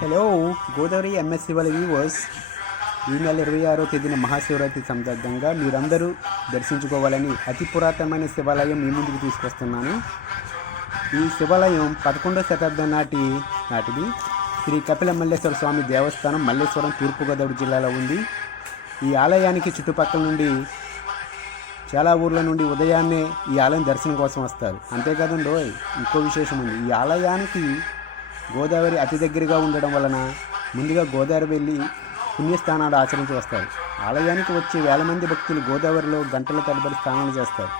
Hello Godavari MSc వాళ్ళ viewers, ఈ నెల 26వ తేదీన మహాశివరాత్రి సందర్భంగా మీరందరూ దర్శించుకోవాలని అతి పురాతనమైన శివాలయం మీ ముందుకు తీసుకొస్తున్నాను. ఈ శివాలయం 11వ శతాబ్దం నాటిది. శ్రీ కపిల మల్లేశ్వర స్వామి దేవస్థానం మల్లేశ్వరం, తూర్పుగోదావరి జిల్లాలో ఉంది. ఈ ఆలయానికి చుట్టుపక్కల నుండి చాలా ఊర్ల నుండి ఉదయాన్నే ఈ ఆలయం దర్శనం కోసం వస్తారు. అంతేకాదండి, ఇంకో విశేషం ఉంది. ఈ ఆలయానికి గోదావరి అతి దగ్గరగా ఉండడం వలన ముందుగా గోదావరి వెళ్ళి పుణ్యస్థానాలు ఆచరించి వస్తారు. ఆలయానికి వచ్చే వేల మంది భక్తులు గోదావరిలో గంటల తరబడి స్నానాలు చేస్తారు.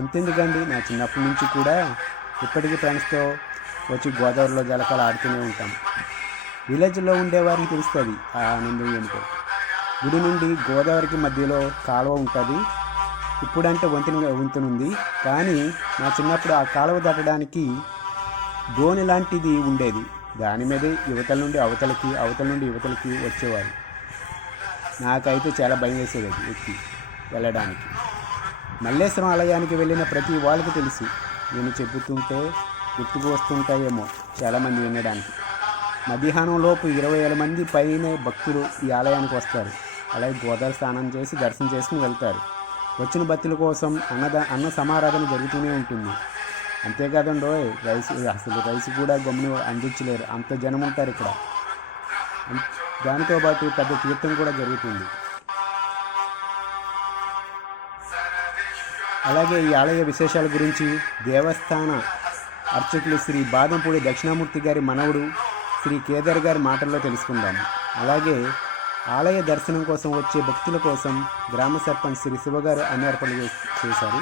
అంతెందుకండి, నా చిన్నప్పటి నుంచి కూడా ఇప్పటికీ ఫ్రెండ్స్తో వచ్చి గోదావరిలో జలకాలు ఆడుతూనే ఉంటాం. విలేజ్లో ఉండేవారికి తెలుస్తుంది ఆ ఆనందం ఏమిటో. గుడి నుండి గోదావరికి మధ్యలో కాలువ ఉంటుంది. ఇప్పుడంటే వంతెన ఉంది, కానీ నా చిన్నప్పుడు ఆ కాలువ దాటడానికి దోణి లాంటిది ఉండేది. దాని మీదే యువతల నుండి అవతలకి, అవతల నుండి యువతలకి వచ్చేవారు. నాకైతే చాలా భయం వేసేది అది ఎక్కి వెళ్ళడానికి. మల్లేశ్వరం ఆలయానికి వెళ్ళిన ప్రతి వాళ్ళకి తెలుసు. నేను చెబుతుంటే గుర్తుకు వస్తుంటాయేమో చాలామంది వినడానికి. మధ్యాహ్నం లోపు 20,000 మంది పైనే భక్తులు ఈ ఆలయానికి వస్తారు. అలాగే గోదావరి స్నానం చేసి దర్శనం చేసుకుని వెళ్తారు. వచ్చిన భక్తుల కోసం అన్న సమారాధన జరుగుతూనే ఉంటుంది. అంతేకాదండి, రైస్ కూడా గమ్ముని అందించలేరు, అంత జనం ఉంటారు ఇక్కడ. దానితో పాటు పెద్ద తీర్థం కూడా జరుగుతుంది. అలాగే ఈ ఆలయ విశేషాల గురించి దేవస్థాన అర్చకులు శ్రీ బాదంపూడి దక్షిణామూర్తి గారి మనవడు శ్రీ కేదార్ గారి మాటల్లో తెలుసుకుందాం. అలాగే ఆలయ దర్శనం కోసం వచ్చే భక్తుల కోసం గ్రామ సర్పంచ్ శ్రీ శివగారు అన్ని ఏర్పాట్లు చేశారు.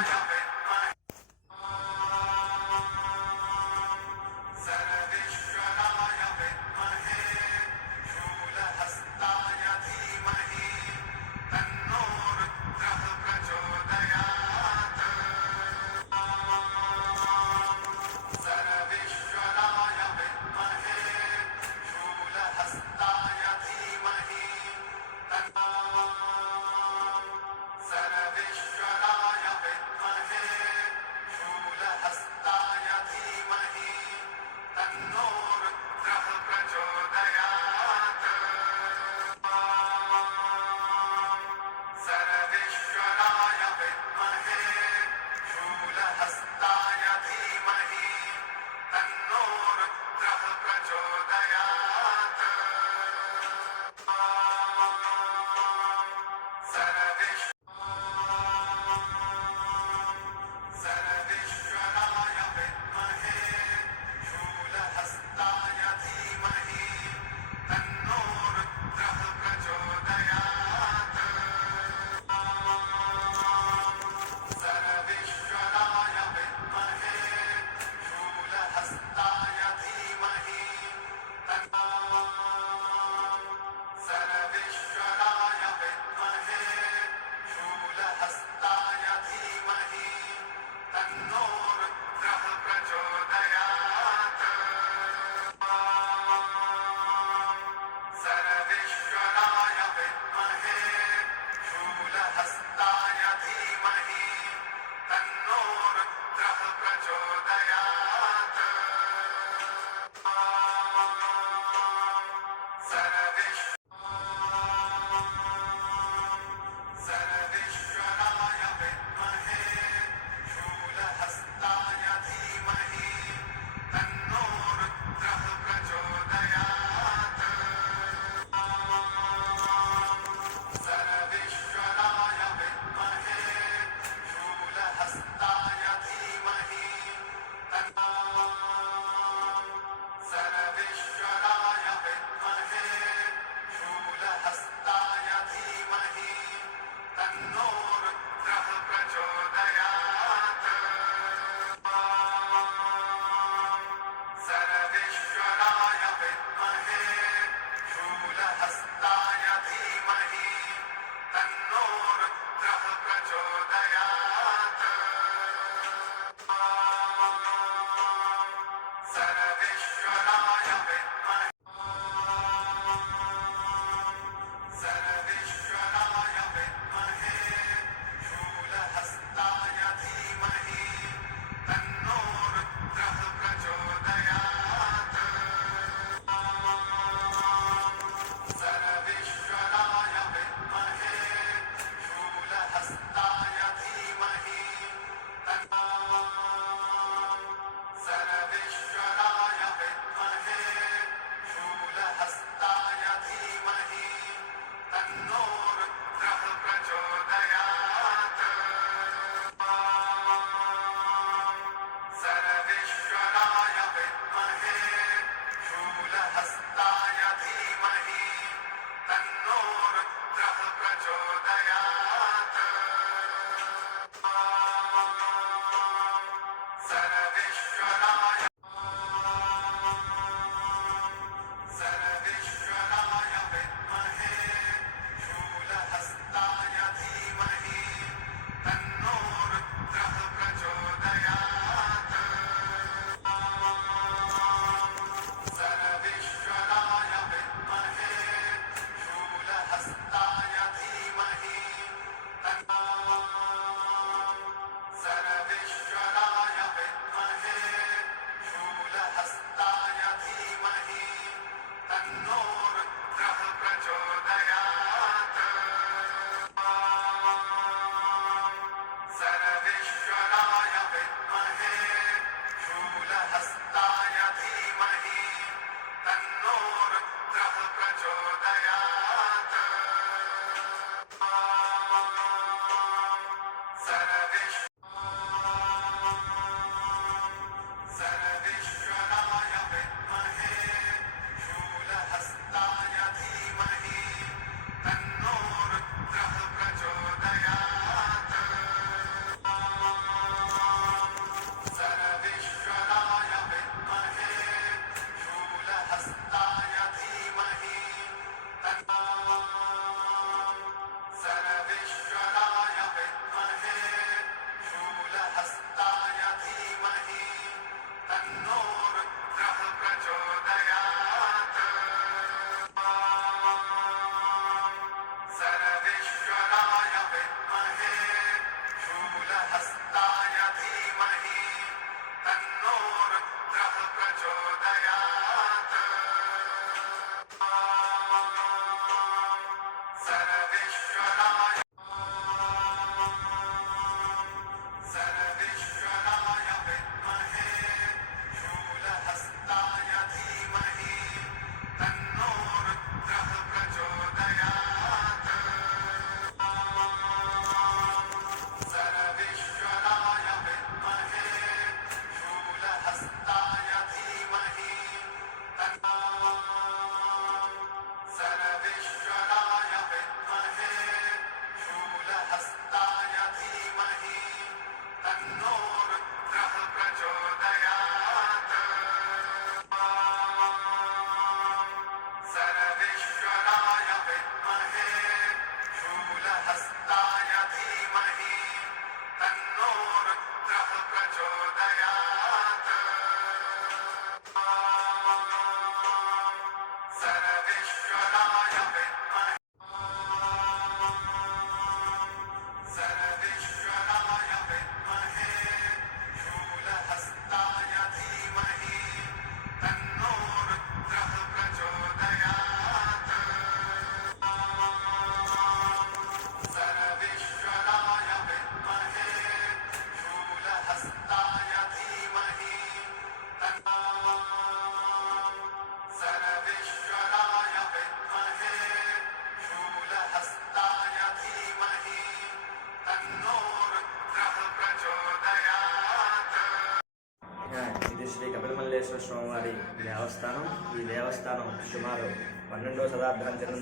స్వామివారి దేవస్థానం. ఈ దేవస్థానం సుమారు 12వ శతాబ్దానికి చెందిన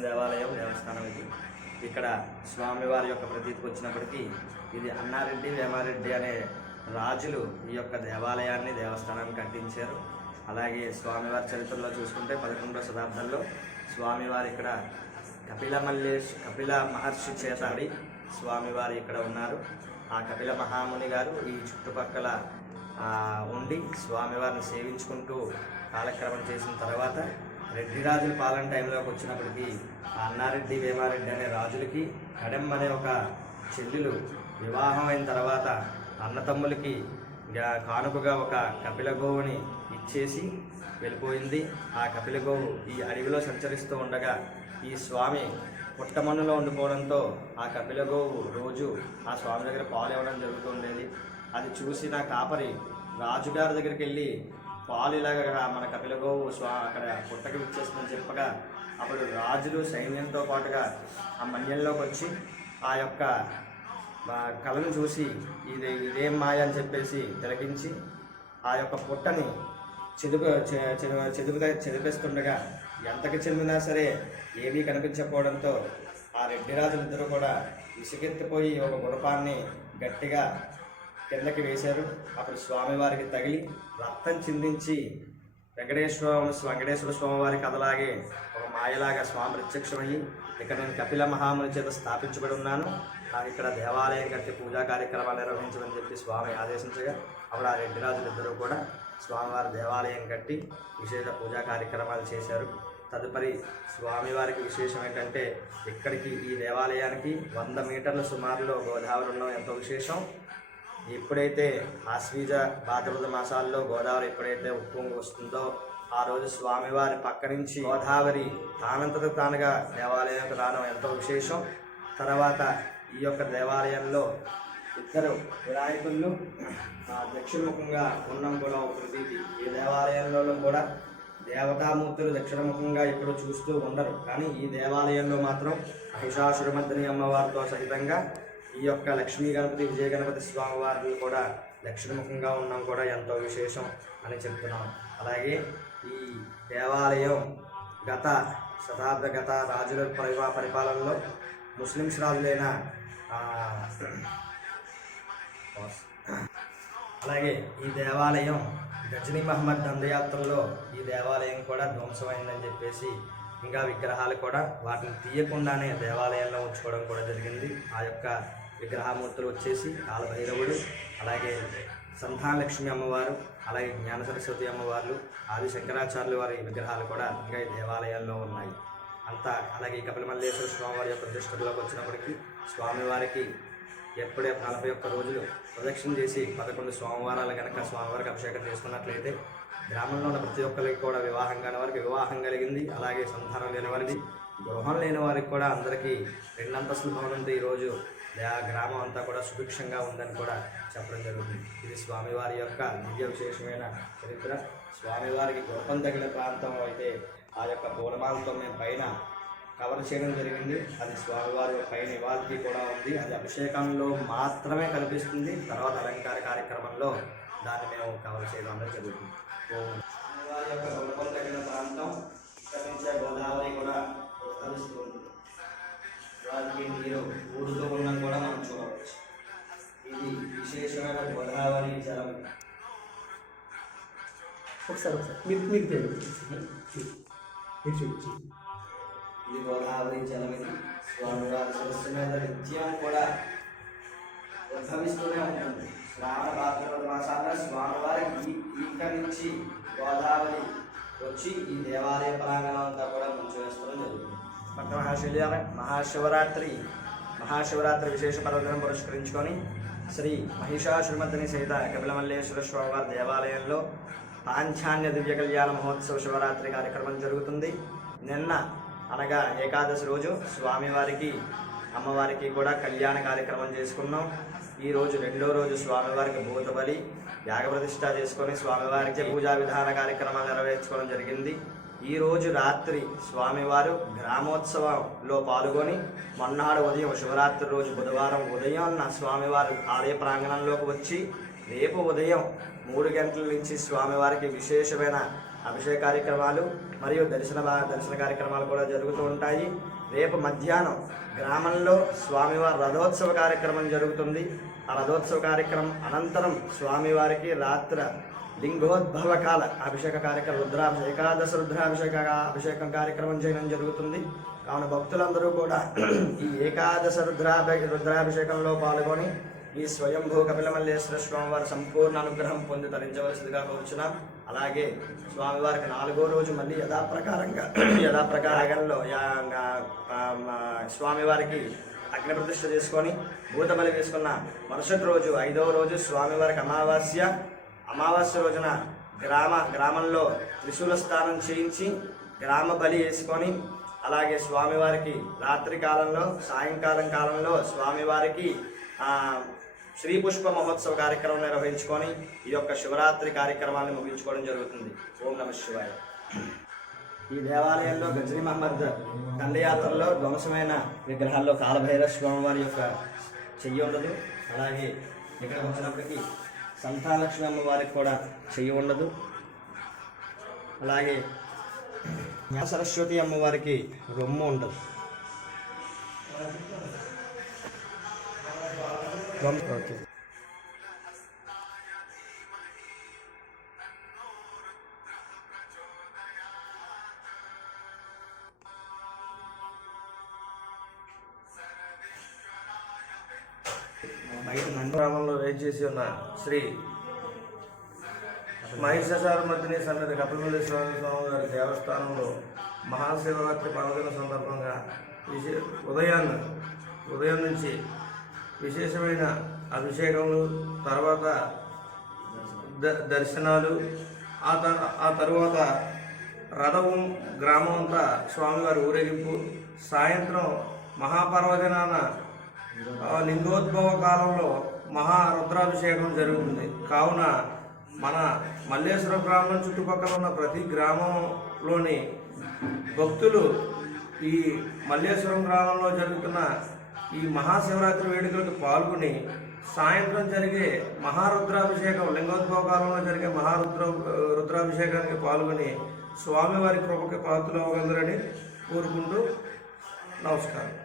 దేవస్థానం ఇది. ఇక్కడ స్వామివారి యొక్క ప్రతీతికి వచ్చినప్పటికీ ఇది అన్నారెడ్డి వేమారెడ్డి అనే రాజులు ఈ యొక్క దేవస్థానాన్ని కట్టించారు. అలాగే స్వామివారి చరిత్రలో చూసుకుంటే 11వ శతాబ్దంలో స్వామివారి ఇక్కడ కపిల మహర్షి చేతాడి స్వామివారి ఇక్కడ ఉన్నారు. ఆ కపిల మహాముని గారు ఈ చుట్టుపక్కల ఉండి స్వామివారిని సేవించుకుంటూ కాలక్రమం చేసిన తర్వాత రెడ్డి రాజుల పాలన టైంలోకి వచ్చినప్పటికీ అన్నారెడ్డి వేమారెడ్డి అనే రాజులకి కడెం అనే ఒక చెల్లెలు వివాహం అయిన తర్వాత అన్నతమ్ములకి కానుకగా ఒక కపిల గోవుని ఇచ్చేసి వెళ్ళిపోయింది. ఆ కపిల గోవు ఈ అడవిలో సంచరిస్తూ ఉండగా ఈ స్వామి పుట్టమన్నులో ఉండిపోవడంతో ఆ కపిల గోవు రోజు ఆ స్వామి దగ్గర పాలు ఇవ్వడం జరుగుతుండేది. అది చూసి నా కాపరి రాజుగారి దగ్గరికి వెళ్ళి పాలు ఇలాగా మన కపిల గోవు అక్కడ పుట్టకి ఇచ్చేస్తుందని చెప్పగా అప్పుడు రాజులు సైన్యంతో పాటుగా ఆ మన్యంలోకి వచ్చి ఆ యొక్క కళను చూసి ఇదేం మాయ అని చెప్పేసి తిలకించి ఆ యొక్క పుట్టని చెదిపేస్తుండగా ఎంతకి చెందినా సరే ఏమీ కనిపించకపోవడంతో ఆ రెడ్డి రాజులిద్దరూ కూడా విసుగెత్తిపోయి ఒక గుణపాన్ని గట్టిగా కిందకి వేశారు. అప్పుడు స్వామివారికి తగిలి రక్తం చిందించి వెంకటేశ్వర స్వామివారి కథలాగే ఒక మాయలాగా స్వామి ప్రత్యక్షమయ్యి ఇక్కడ నేను కపిల మహాముని చేత స్థాపించబడి ఉన్నాను, నాకు ఇక్కడ దేవాలయం కట్టి పూజా కార్యక్రమాలు నిర్వహించమని చెప్పి స్వామి ఆదేశించగా అప్పుడు ఆ రెడ్డి రాజులిద్దరూ కూడా స్వామివారి దేవాలయం కట్టి విశేష పూజా కార్యక్రమాలు చేశారు. తదుపరి స్వామివారికి విశేషం ఏంటంటే ఇక్కడికి ఈ దేవాలయానికి 100 మీటర్ల సుమారులో గోదావరి ఉండడం ఎంతో విశేషం. ఎప్పుడైతే ఆశ్వీజ భాద్రపద మాసాల్లో గోదావరి ఎప్పుడైతే ఉప్పొంగి వస్తుందో ఆ రోజు స్వామివారి పక్క నుంచి గోదావరి తానంతట తానుగా దేవాలయానికి రావడం ఎంతో విశేషం. తర్వాత ఈ యొక్క దేవాలయంలో ఇద్దరు వినాయకుళ్ళు దక్షిణముఖంగా ఉండడం కూడా ఒక ప్రతీతి. ఈ దేవాలయంలో కూడా దేవతామూర్తులు దక్షిణముఖంగా ఎప్పుడు చూస్తూ ఉండరు, కానీ ఈ దేవాలయంలో మాత్రం మహిషాసురమర్దిని అమ్మవారితో సహితంగా ఈ యొక్క లక్ష్మీ గణపతి విజయ గణపతి స్వామివారిని కూడా దక్షిణముఖంగా ఉండడం కూడా ఎంతో విశేషం అని చెప్తున్నాం. అలాగే ఈ దేవాలయం గత రాజుల పరిపాలనలో ముస్లిమ్స్ రాజులైన అలాగే ఈ దేవాలయం గజనీ మహమ్మద్ దండయాత్రలో ఈ దేవాలయం కూడా ధ్వంసమైందని చెప్పేసి ఇంకా విగ్రహాలు కూడా వాటిని తీయకుండానే దేవాలయంలో ఉంచుకోవడం కూడా జరిగింది. ఆ యొక్క విగ్రహమూర్తులు వచ్చేసి కాలభైరవుడు, అలాగే సంతానలక్ష్మి అమ్మవారు, అలాగే జ్ఞాన సరస్వతి అమ్మవార్లు, ఆది శంకరాచార్యుల వారి విగ్రహాలు కూడా ఇంకా ఈ దేవాలయాల్లో ఉన్నాయి. అంతా అలాగే కపిల మల్లేశ్వర స్వామివారి యొక్క ప్రతిష్టలోకి వచ్చినప్పటికీ స్వామివారికి ఎప్పుడే 41 రోజులు ప్రదక్షిణ చేసి 11 సోమవారాలు కనుక స్వామివారికి అభిషేకం చేసుకున్నట్లయితే గ్రామంలో ఉన్న ప్రతి ఒక్కరికి కూడా వివాహం కాని వారికి వివాహం కలిగింది. అలాగే సంతానం లేని వారికి, గృహం లేని వారికి కూడా అందరికీ 2 అంతస్తుల భవనంతో ఈరోజు గ్రామం అంతా కూడా సుభిక్షంగా ఉందని కూడా చెప్పడం జరుగుతుంది. ఇది స్వామివారి యొక్క దివ్య విశేషమైన చరిత్ర. స్వామివారికి గుణపం తగిన ప్రాంతం అయితే ఆ యొక్క పూలమాలతో మేము పైన కవర్ చేయడం జరిగింది. అది స్వామివారి పైన ఇవాల్కి కూడా ఉంది. అది అభిషేకంలో మాత్రమే కనిపిస్తుంది. తర్వాత అలంకార కార్యక్రమంలో దాన్ని మేము కవర్ చేయడం అనేది జరుగుతుంది. స్వామివారి యొక్క గుణపం తగిన ప్రాంతం ఇక్కడ గోదావరి కూడా ప్రస్తరిస్తుంది. వారికి నీరు ఊరుతూ ఉండడం కూడా మనం చూడవచ్చు. ఇది విశేషమైన గోదావరి జలం. ఒకసారి ఇది గోదావరి జలం. ఇది స్వామివారి సరస్సు మీద నిత్యం కూడా ఉద్భవిస్తూనే ఉంటుంది. శ్రావణ భాద్రపద మాసాల్లో స్వామివారికి ఇక్కడి నుంచి గోదావరి వచ్చి ఈ దేవాలయ ప్రాంగణం అంతా కూడా ముంచివేసుకోవడం జరుగుతుంది. పట్ట మహాశివరాత్రి విశేష పర్వదినం పురస్కరించుకొని శ్రీ మహిషాసురమర్దిని సహిత కపిల మల్లేశ్వర స్వామివారి దేవాలయంలో పాంచాన్య దివ్య కళ్యాణ మహోత్సవ శివరాత్రి కార్యక్రమం జరుగుతుంది. నిన్న అనగా ఏకాదశి రోజు స్వామివారికి అమ్మవారికి కూడా కళ్యాణ కార్యక్రమం చేసుకున్నాం. ఈరోజు 2వ రోజు స్వామివారికి భూతబలి యాగప్రతిష్ఠ చేసుకొని స్వామివారికి పూజా విధాన కార్యక్రమాలు నెరవేర్చుకోవడం జరిగింది. ఈరోజు రాత్రి స్వామివారు గ్రామోత్సవంలో పాల్గొని మొన్నాడు ఉదయం శివరాత్రి రోజు బుధవారం ఉదయం స్వామివారు ఆలయ ప్రాంగణంలోకి వచ్చి రేపు ఉదయం 3 గంటల నుంచి స్వామివారికి విశేషమైన అభిషేక కార్యక్రమాలు మరియు దర్శన కార్యక్రమాలు కూడా జరుగుతూ ఉంటాయి. రేపు మధ్యాహ్నం గ్రామంలో స్వామివారి రథోత్సవ కార్యక్రమం జరుగుతుంది. ఆ రథోత్సవ కార్యక్రమం అనంతరం స్వామివారికి రాత్రి లింగోద్భవ కాల అభిషేక కార్యక్రమం ఏకాదశ అభిషేకం కార్యక్రమం చేయడం జరుగుతుంది. కావున భక్తులందరూ కూడా ఈ ఏకాదశ రుద్రాభిషేకంలో పాల్గొని ఈ స్వయంభూ కపిలమల్లేశ్వర స్వామివారి సంపూర్ణ అనుగ్రహం పొంది తరించవలసిందిగా కోరుచున్నాం. అలాగే స్వామివారికి 4వ రోజు మళ్ళీ యథాప్రకారంలో స్వామివారికి అగ్ని ప్రతిష్ఠ చేసుకొని భూతబలి వేసుకున్న మరుసటి రోజు 5వ రోజు స్వామివారికి అమావాస్య రోజున గ్రామంలో త్రిశూల స్నానం చేయించి గ్రామ బలి వేసుకొని, అలాగే స్వామివారికి రాత్రి కాలంలో సాయంకాలం కాలంలో స్వామివారికి శ్రీ పుష్ప మహోత్సవ కార్యక్రమం నిర్వహించుకొని ఈ యొక్క శివరాత్రి కార్యక్రమాన్ని ముగించుకోవడం జరుగుతుంది. ఓం నమః శివాయ. ఈ దేవాలయంలో గజనీ మహమ్మద్ దండయాత్రలో ధ్వంసమైన విగ్రహాల్లో కాలభైరవ స్వామివారి యొక్క చెయ్యి ఉండదు. అలాగే ఇక్కడ వచ్చినప్పటికీ సంతానలక్ష్మి అమ్మవారికి కూడా చెయ్యి ఉండదు. అలాగే సరస్వతి అమ్మవారికి రొమ్ము ఉండదు. ఓకే. గ్రామంలో వేయించేసి ఉన్న శ్రీ మహిషాసురమర్దిని సన్నిధి కపిలమల్లేశ్వర స్వామి గారి దేవస్థానంలో మహాశివరాత్రి పర్వదిన సందర్భంగా ఉదయం నుంచి విశేషమైన అభిషేకములు, తర్వాత దర్శనాలు, ఆ తరువాత రథం గ్రామం అంతా స్వామివారి ఊరేగింపు, సాయంత్రం మహాపర్వదినాన లింగోద్భవ కాలంలో మహారుద్రాభిషేకం జరుగుతుంది. కావున మన మల్లేశ్వరం గ్రామం చుట్టుపక్కల ఉన్న ప్రతి గ్రామంలోని భక్తులు ఈ మల్లేశ్వరం గ్రామంలో జరుగుతున్న ఈ మహాశివరాత్రి వేడుకలకు పాల్గొని సాయంత్రం జరిగే మహారుద్రాభిషేకం, లింగోద్భవ కాలంలో జరిగే రుద్రాభిషేకానికి పాల్గొని స్వామివారి కృపకి పాత్రలు అవ్వగలరని కోరుకుంటూ నమస్కారం.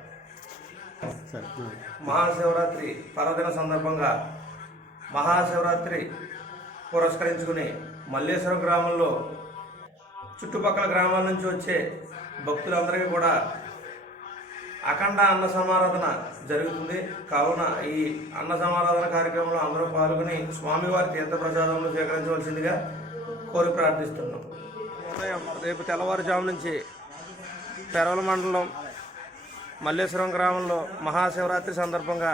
మహాశివరాత్రి పర్వదిన సందర్భంగా మహాశివరాత్రి పురస్కరించుకుని మల్లేశ్వరం గ్రామంలో చుట్టుపక్కల గ్రామాల నుంచి వచ్చే భక్తులందరికీ కూడా అఖండ అన్న సమారాధన జరుగుతుంది. కావున ఈ అన్న సమారాధన కార్యక్రమంలో అందరూ పాల్గొని స్వామివారి తీర్థప్రసాదములు స్వీకరించవలసిందిగా కోరి ప్రార్థిస్తున్నాం. ఉదయం రేపు తెల్లవారుజాము నుంచి పెరవల మండలం మల్లేశ్వరం గ్రామంలో మహాశివరాత్రి సందర్భంగా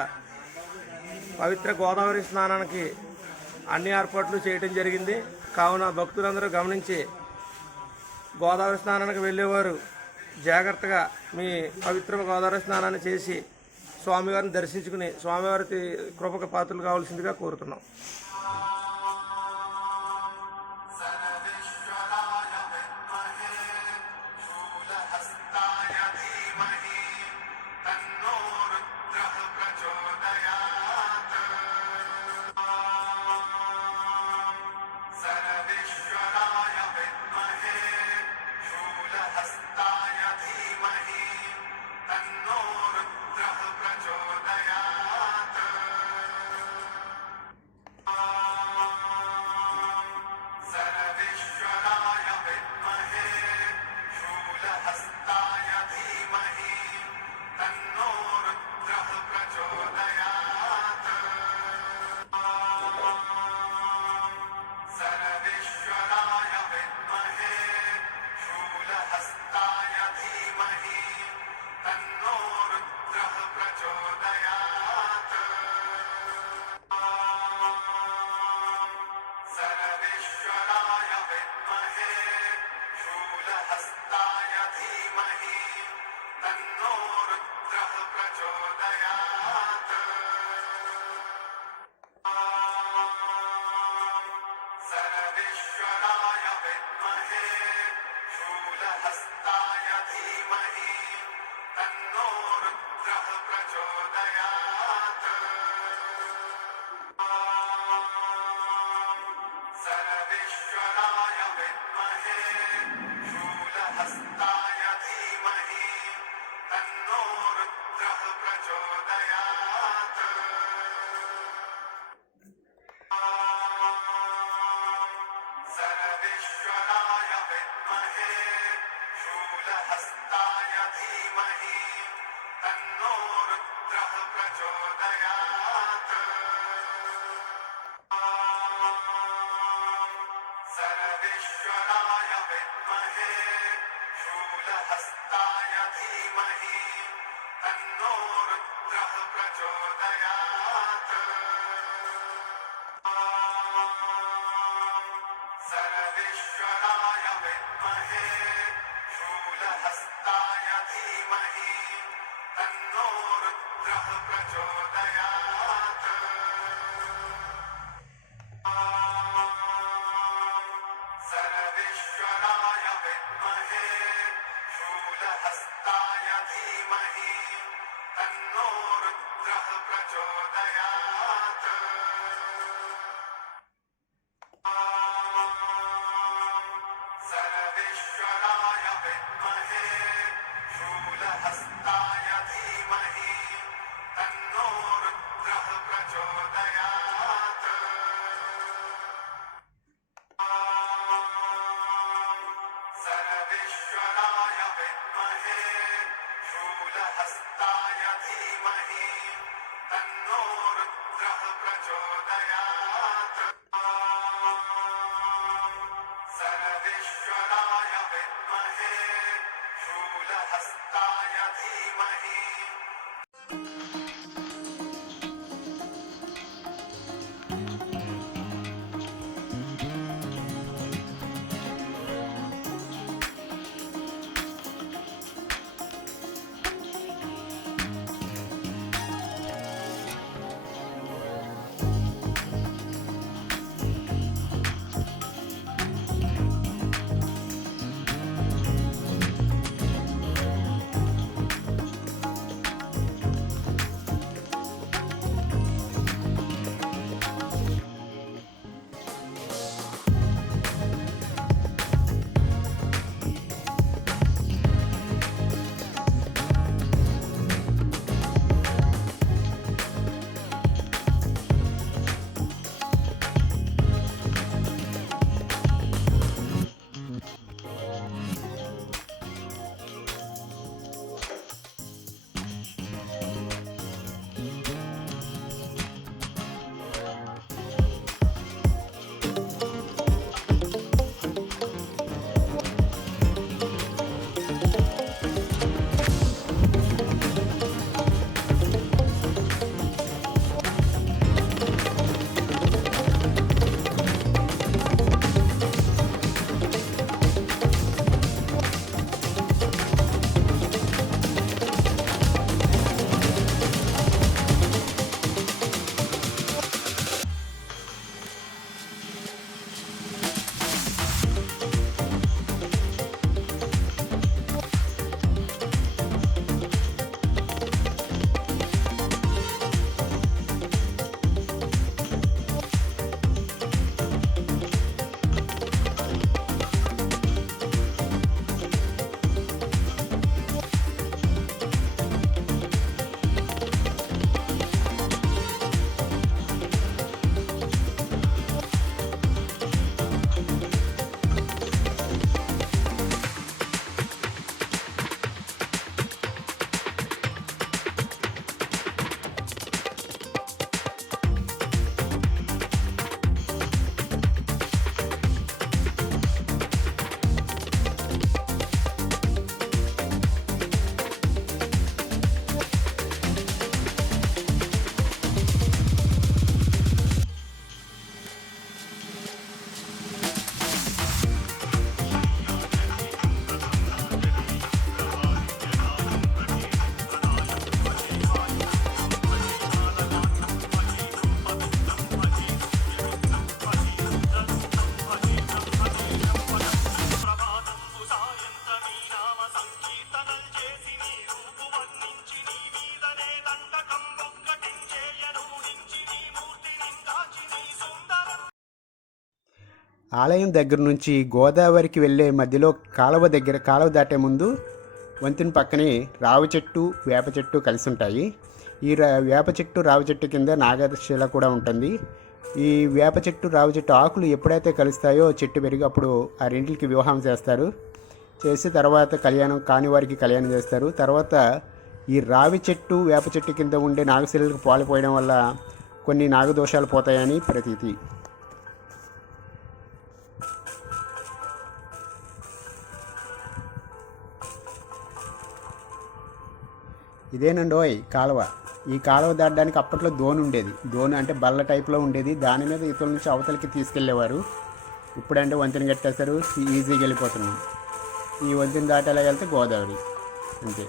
పవిత్ర గోదావరి స్నానానికి అన్ని ఏర్పాట్లు చేయడం జరిగింది. కావున భక్తులందరూ గమనించి గోదావరి స్నానానికి వెళ్ళేవారు జాగ్రత్తగా మీ పవిత్ర గోదావరి స్నానాన్ని చేసి స్వామివారిని దర్శించుకుని స్వామివారి కృపకు పాత్రలు కావాల్సిందిగా కోరుతున్నాం. सर्वेश्वराय विद्महे शूलहस्ताय धीमहि तन्नो रुद्रः प्रचोदयात्। सर्वेश्वराय विद्महे शूलहस्ताय धीमहि तन्नो रुद्रः प्रचोदयात्। सर्वेश्वराय विद्महे शूलहस्ताय धीमहि तन्नो रुद्रः प्रचोदयात्। सर्वेश्वराय विद्महे शूलहस्ताय धीमहि तन्नो रुद्रः प्रचोदयात्। सर्वेश्वराय विद्महे शूलहस्ताय धीमहि तन्नो रुद्रः प्रचोदयात्। सर्वेश्वराय विद्महे शूलहस्ताय धीमहि तन्नो रुद्रः प्रचोदयात्। सर्वेश्वराय विद्महे शूलहस्ताय धीमहि तन्नो रुद्रः प्रचोदयात्। सर्वेश्वराय विद्महे शूलहस्ताय धीमहि। ఆలయం దగ్గర నుంచి గోదావరికి వెళ్ళే మధ్యలో కాలువ దాటే ముందు వంతెన పక్కనే రావి చెట్టు వేప చెట్టు కలిసి ఉంటాయి. ఈ వేప చెట్టు రావి చెట్టు కింద నాగశిల కూడా ఉంటుంది. ఈ వేప చెట్టు రావి చెట్టు ఆకులు ఎప్పుడైతే కలుస్తాయో చెట్టు పెరిగి అప్పుడు ఆ రెండింటికి వివాహం చేస్తారు. చేసి తర్వాత కళ్యాణం కాని వారికి కళ్యాణం చేస్తారు. తర్వాత ఈ రావి చెట్టు వేప చెట్టు కింద ఉండే నాగశిలకు పాలిపోయడం వల్ల కొన్ని నాగదోషాలు పోతాయని ప్రతీతి. ఇదేనండోయ్ కాలువ. ఈ కాలువ దాటడానికి అప్పట్లో దోణి ఉండేది. దోణి అంటే బల్ల టైప్లో ఉండేది. దాని మీద ఇతరుల నుంచి అవతలకి తీసుకెళ్ళేవారు. ఇప్పుడంటే వంతెన కట్టేశారు, ఈజీగా వెళ్ళిపోతున్నాం. ఈ వంతెన దాటేలా వెళ్తే గోదావరి అంతే.